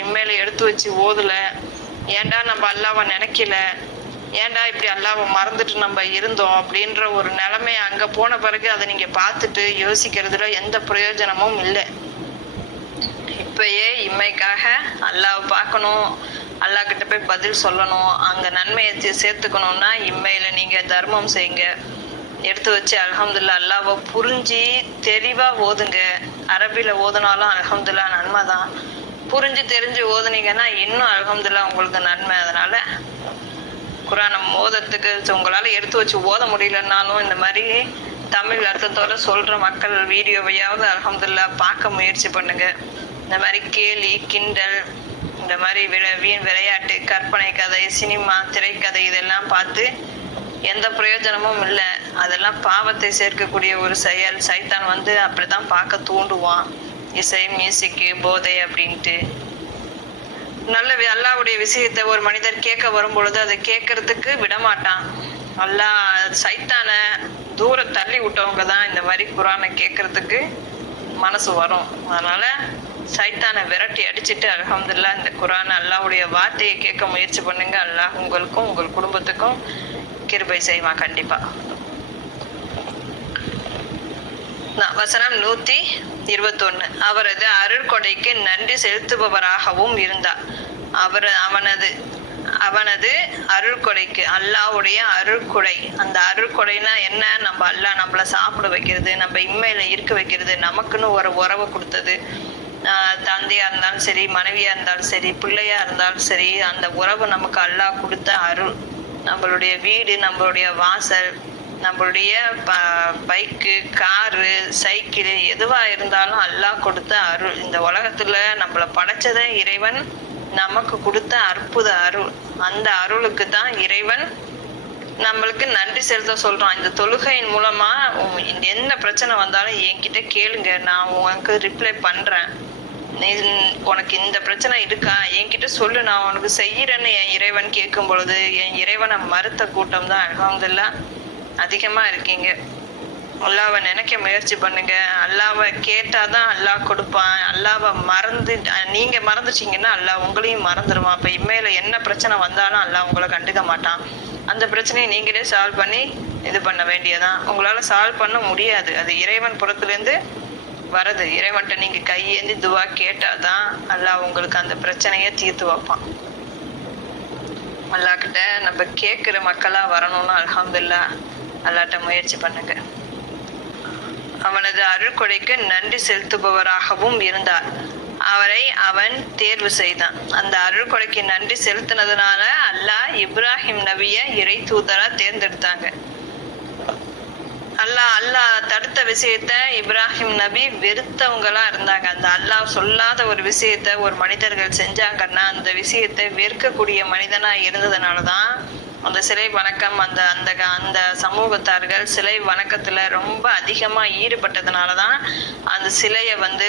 இனிமேல் எடுத்து வச்சு ஓதலை. ஏன்டா நம்ம அல்லாவை நினைக்கல? ஏன்டா இப்படி அல்லாவை மறந்துட்டு நம்ம இருந்தோம் அப்படின்ற ஒரு நிலைமை அங்கே போன பிறகு அதை நீங்கள் பார்த்துட்டு யோசிக்கிறதுல எந்த பிரயோஜனமும் இல்லை. இப்பயே இம்மைக்காக அல்லாவை பார்க்கணும். அல்லாஹ் கிட்ட போய் பதில் சொல்லணும். அங்கே நன்மையை சேர்த்துக்கணும்னா இம்மையில நீங்கள் தர்மம் செய்யுங்க. எடுத்து வச்சு அலமதுல்லா அல்லாவை புரிஞ்சு தெளிவாக ஓதுங்க. அரபியில் ஓதுனாலும் அலமதுல்லா நன்மை தான். புரிஞ்சு தெரிஞ்சு ஓதுனீங்கன்னா இன்னும் அலகம்துல்லா உங்களுக்கு நன்மை. அதனால குரானை ஓதத்துக்கு உங்களால எடுத்து வச்சு ஓத முடியலன்னாலும் இந்த மாதிரி தமிழ் அர்த்தத்தோட சொல்ற மக்கள் வீடியோவையாவது அலகம்துல்லா பார்க்க முயற்சி பண்ணுங்க. இந்த மாதிரி கேலி கிண்டல் இந்த மாதிரி விள வீண் விளையாட்டு கற்பனை கதை சினிமா திரைக்கதை இதெல்லாம் பார்த்து எந்த பிரயோஜனமும் இல்லை. அதெல்லாம் பாவத்தை சேர்க்கக்கூடிய ஒரு செயல். சைத்தான் வந்து அப்படித்தான் பார்க்க தூண்டுவான். இசை மியூசிக்கு போதை அப்படின்ட்டு. நல்ல அல்லாவுடைய விஷயத்தை ஒரு மனிதர் கேட்க வரும்பொழுது அதை கேட்கறதுக்கு விடமாட்டான். அல்லா சைத்தான தூர தள்ளி விட்டவங்க தான் இந்த மாதிரி குரானை கேட்கறதுக்கு மனசு வரும். அதனால சைத்தானை விரட்டி அடிச்சுட்டு அலமதுல்லா இந்த குரான் அல்லாவுடைய வார்த்தையை கேட்க முயற்சி பண்ணுங்க. அல்லாஹ் உங்களுக்கும் உங்கள் குடும்பத்துக்கும் கிருபை செய்வான் கண்டிப்பாக ந- வசனம் நூத்தி இருபத்தொன்னு. அவரது அருள்கொடைக்கு நன்றி செலுத்துபவராகவும் இருந்தார். அவர் அவனது அவனது அருள்கொடைக்கு அல்லாவுடைய அருள்கொடை. அந்த அருள்கொடைனா என்ன? நம்ம அல்லாஹ் நம்மள சாப்பிட வைக்கிறது நம்ம இம்மையில இருக்க வைக்கிறது நமக்குன்னு ஒரு உறவை கொடுத்தது. தந்தையா இருந்தாலும் சரி மனைவியா இருந்தாலும் சரி பிள்ளையா இருந்தாலும் சரி அந்த உறவு நமக்கு அல்லாஹ் கொடுத்த அருள். நம்மளுடைய வீடு நம்மளுடைய வாசல் நம்மளுடைய பைக்கு காரு சைக்கிள் எதுவா இருந்தாலும் அல்லாஹ் கொடுத்த அருள். இந்த உலகத்துல நம்மள படைச்சத இறைவன். நமக்கு கொடுத்த அற்புத அருள். அந்த அருளுக்கு தான் இறைவன் நம்மளுக்கு நன்றி செலுத்த சொல்றான். இந்த தொழுகையின் மூலமா என்ன பிரச்சனை வந்தாலும் என்கிட்ட கேளுங்க. நான் உனக்கு ரிப்ளை பண்றேன். நீ உனக்கு இந்த பிரச்சனை இருக்கா? என்கிட்ட சொல்லு. நான் உனக்கு செய்யறேன்னு என் இறைவன் கேட்கும் பொழுது என் இறைவனை மறுத்த கூட்டம் தான் அலமதுல்லா அதிகமாக இருக்கீங்க. அல்லாவை நினைக்க முயற்சி பண்ணுங்க. அல்லாவை கேட்டாதான் அல்லா கொடுப்பான். அல்லாவை மறந்து நீங்க மறந்துச்சிங்கன்னா அல்லா உங்களையும் மறந்துடுவான் அப்ப இம்மையில என்ன பிரச்சனை வந்தாலும் அல்லா உங்களை கண்டுக்க மாட்டான். அந்த பிரச்சனையை நீங்களே சால்வ் பண்ணி இது பண்ண வேண்டியதான் உங்களால சால்வ் பண்ண முடியாது. அது இறைவன் புறத்துலேருந்து வரது. இறைவன்கிட்ட நீங்க கையேந்தி துவா கேட்டாதான் அல்லா உங்களுக்கு அந்த பிரச்சனையை தீர்த்து வைப்பான். அல்லாஹ் கிட்ட நம்ம கேட்குற மக்களா வரணும்னு அலமதுல்லா அல்லாட்ட முயற்சி பண்ணுங்க. அவனது அருள்கொடைக்கு நன்றி செலுத்துபவராகவும் இருந்தார். அவரை அவன் தேர்வு செய்தான். அந்த அருள்கொடைக்கு நன்றி செலுத்தினதுனால அல்லாஹ் இப்ராஹிம் நபிய இறை தூதரா தேர்ந்தெடுத்தாங்க. அல்லாஹ் அல்லாஹ் தடுத்த விஷயத்த இப்ராஹிம் நபி வெறுத்தவங்களா இருந்தாங்க. அந்த அல்லாஹ் சொல்லாத ஒரு விஷயத்த ஒரு மனிதர்கள் செஞ்சாங்கன்னா அந்த விஷயத்தை வெறுக்கக்கூடிய மனிதனா இருந்ததுனாலதான் அந்த சிலை வணக்கம் அந்த அந்த அந்த சமூகத்தார்கள் சிலை வணக்கத்துல ரொம்ப அதிகமா ஈடுபட்டதுனாலதான் அந்த சிலையை வந்து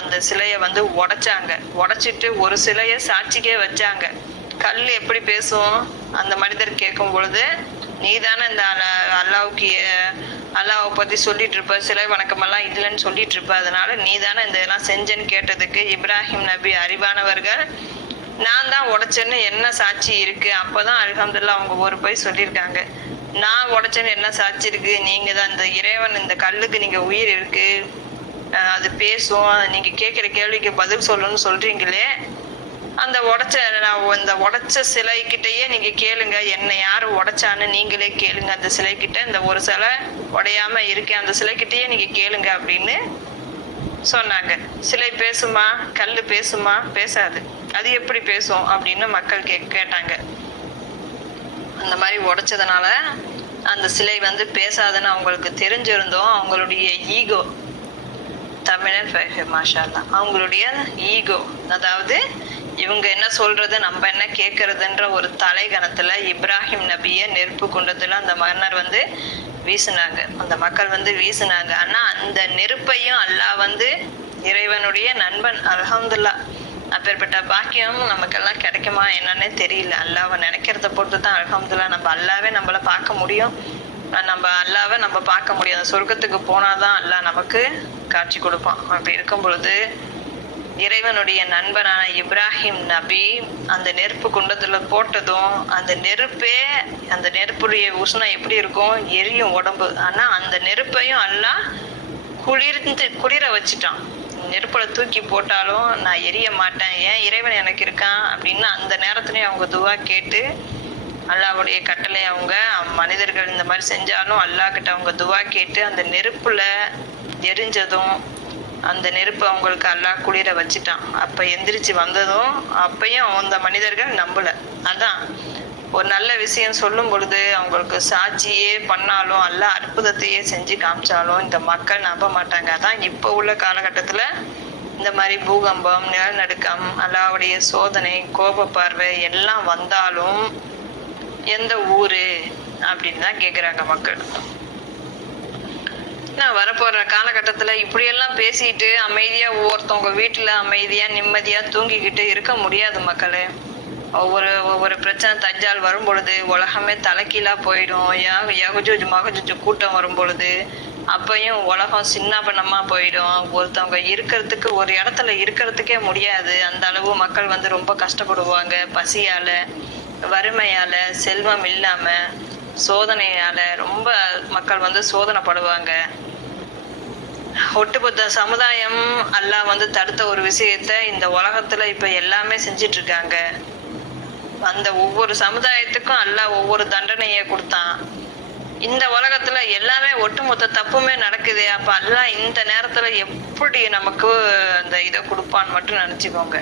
அந்த சிலையை வந்து உடைச்சாங்க. உடைச்சிட்டு ஒரு சிலையை சாட்சிக்கே வச்சாங்க. கல் எப்படி பேசும்? அந்த மனிதர் கேட்கும் பொழுது நீதானே இந்த அல்லாவுக்கு அல்லாவை பத்தி சொல்லிட்டு இருப்ப சிலை வணக்கமெல்லாம் இல்லைன்னு சொல்லிட்டு இருப்ப. அதனால நீதானே இந்த இதெல்லாம் செஞ்சேன்னு கேட்டதுக்கு இப்ராஹிம் நபி அறிவானவர்கள் நான் தான் உடைச்சேன்னு என்ன சாட்சி இருக்கு? அப்பதான் அலகம்துல்லா அவங்க ஒரு போய் சொல்லியிருக்காங்க. நான் உடைச்சேன்னு என்ன சாட்சி இருக்கு? நீங்க தான் இந்த இறைவன் இந்த கல்லுக்கு நீங்க உயிர் இருக்கு. அது பேசும். நீங்க கேட்கிற கேள்விக்கு பதில் சொல்லணும்னு சொல்றீங்களே. அந்த உடச்ச நான் இந்த உடச்ச சிலை கிட்டயே நீங்க கேளுங்க. என்னை யாரு உடைச்சான்னு நீங்களே கேளுங்க. அந்த சிலை கிட்ட இந்த ஒரு சிலை உடையாம இருக்கேன் அந்த சிலை கிட்டயே நீங்க கேளுங்க அப்படின்னு சொன்னாங்க. சிலை பேசுமா? கல்லு பேசுமா? பேசாது. அது எப்படி பேசும்? அப்படின்னு மக்கள் கே கேட்டாங்க. அந்த மாதிரி உடைச்சதுனால அந்த சிலை வந்து பேசாதுன்னு அவங்களுக்கு தெரிஞ்சிருந்தோம் அவங்களுடைய ஈகோ தமிழன் ஃபைஹ் அவங்களுடைய ஈகோ. அதாவது இவங்க என்ன சொல்றது நம்ம என்ன கேட்கறதுன்ற ஒரு தலைகணத்துல இப்ராஹிம் நபிய நெருப்பு கொண்டதுல அந்த மன்னர் வந்து வீசினாங்க. அந்த மக்கள் வந்து வீசினாங்க. ஆனா அந்த நெருப்பையும் அல்லாஹ் வந்து இறைவனுடைய நண்பன் அலகம்துல்லா அப்பேற்பட்ட பாக்கியம் நமக்கெல்லாம் கிடைக்குமா என்னன்னே தெரியல. அல்லாவை நினைக்கிறத பொறுத்து தான் அல்ஹம்துலில்லாஹ் நம்ம அல்லாவே நம்மள பார்க்க முடியும். நம்ம அல்லாவை நம்ம பார்க்க முடியும் அந்த சொர்க்கத்துக்கு போனாதான் அல்லாஹ் நமக்கு காட்சி கொடுப்பான். அப்படி இருக்கும் பொழுது இறைவனுடைய நண்பனான இப்ராஹிம் நபி அந்த நெருப்பு குண்டத்துல போட்டதும் அந்த நெருப்பே அந்த நெருப்புடைய உஷ்ணம் எப்படி இருக்கும்? எரியும் உடம்பு. ஆனா அந்த நெருப்பையும் அல்லாஹ் குளிர்ந்து குளிர வச்சுட்டான். நெருப்புல தூக்கி போட்டாலும் நான் எரிய மாட்டேன். ஏன் இறைவன் எனக்கு இருக்கான்? அப்படின்னு அந்த நேரத்துலயும் அவங்க துவா கேட்டு அல்லாஹ்வுடைய கட்டளை அவங்க மனிதர்கள் இந்த மாதிரி செஞ்சாலும் அல்லாஹ் கிட்ட அவங்க துவா கேட்டு அந்த நெருப்புல எரிஞ்சதும் அந்த நெருப்பு அவங்களுக்கு எல்லாம் குளிர வச்சுட்டான். அப்ப எந்திரிச்சு வந்ததும் அப்பயும் அந்த மனிதர்கள் நம்பல. அதான் ஒரு நல்ல விஷயம் சொல்லும் பொழுது அவங்களுக்கு சாட்சியே பண்ணாலும் அல்ல அற்புதத்தையே செஞ்சு காமிச்சாலும் இந்த மக்கள் நம்ப மாட்டாங்க. அதான் இப்போ உள்ள காலகட்டத்துல இந்த மாதிரி பூகம்பம் நிலநடுக்கம் அல்லாவுடைய சோதனை கோப பார்வை எல்லாம் வந்தாலும் எந்த ஊரு அப்படின்னு தான் கேக்குறாங்க மக்கள். நான் வரப்போற இடத்துல இப்படியெல்லாம் பேசிட்டு அமைதியா ஒவ்வொருத்தவங்க வீட்டுல அமைதியா நிம்மதியா தூங்கிக்கிட்டு இருக்க முடியாது மக்களே. ஒவ்வொரு ஒவ்வொரு பிரச்சனை தஞ்சால் வரும் பொழுது உலகமே தலைகீழா போயிடும். யா- யகுஜூஜ் மகஜூஜ் கூட்டம் வரும் பொழுது அப்பயும் உலகம் சின்ன போயிடும். ஒருத்தவங்க இருக்கிறதுக்கு ஒரு இடத்துல இருக்கிறதுக்கே முடியாது. அந்த அளவு மக்கள் வந்து ரொம்ப கஷ்டப்படுவாங்க. பசியால வறுமையால செல்வம் இல்லாம சோதனையால ரொம்ப மக்கள் வந்து சோதனைப்படுவாங்க. ஒட்டுமொத்த சமுதாயம் எல்லாம் வந்து தடுத்த ஒரு விஷயத்த இந்த உலகத்துல இப்ப எல்லாமே செஞ்சிட்டு இருக்காங்க அந்த ஒவ்வொரு சமுதாயத்துக்கும் அல்லாஹ் ஒவ்வொரு தண்டனையை கொடுத்தான். இந்த உலகத்துல எல்லாமே ஒட்டுமொத்த தப்புமே நடக்குது அப்ப அல்லாஹ் இந்த நேரத்துல எப்படி நமக்கு அந்த இதை கொடுப்பான்னு மட்டும் நினைச்சுக்கோங்க.